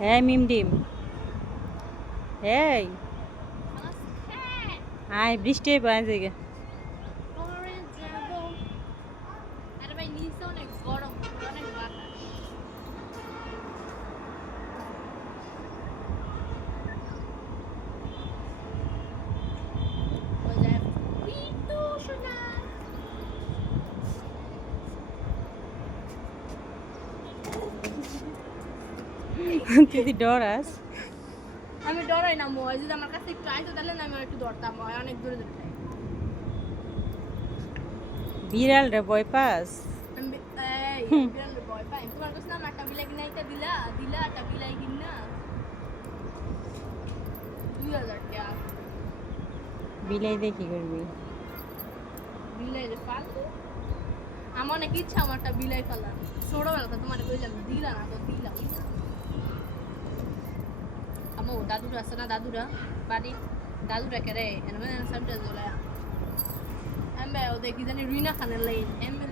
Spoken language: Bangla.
হ্যাঁ মিম ডিম এই আয় বৃষ্টি বাজে গে তুই ডরাস আমি ডরাই না মই যদি আমার কাছে একটু আইতো তাহলে না আমি একটু ডরতাম মই অনেক দূরে দূরে যাই বিড়াল রে ভয় পাস আমি বিড়াল ভয় পাই তোমার কাছে না একটা বিলাই কিনাইতে দিলা দিলা একটা বিলাই কিনা 2000 টাকা বিলাই দিয়ে কি করবি বিলাই রে পালতো আমার অনেক ইচ্ছা আমার একটা বিলাই পালা ছোটবেলা তো তোমার কইলাম দিলা না তো দিলাম আমার দাদুরা আছে না দাদুরা বাড়ি দাদুরা করে এনে সামনে জলে এমবে ওদের কি জানি রিনা খানের লাইন এমবে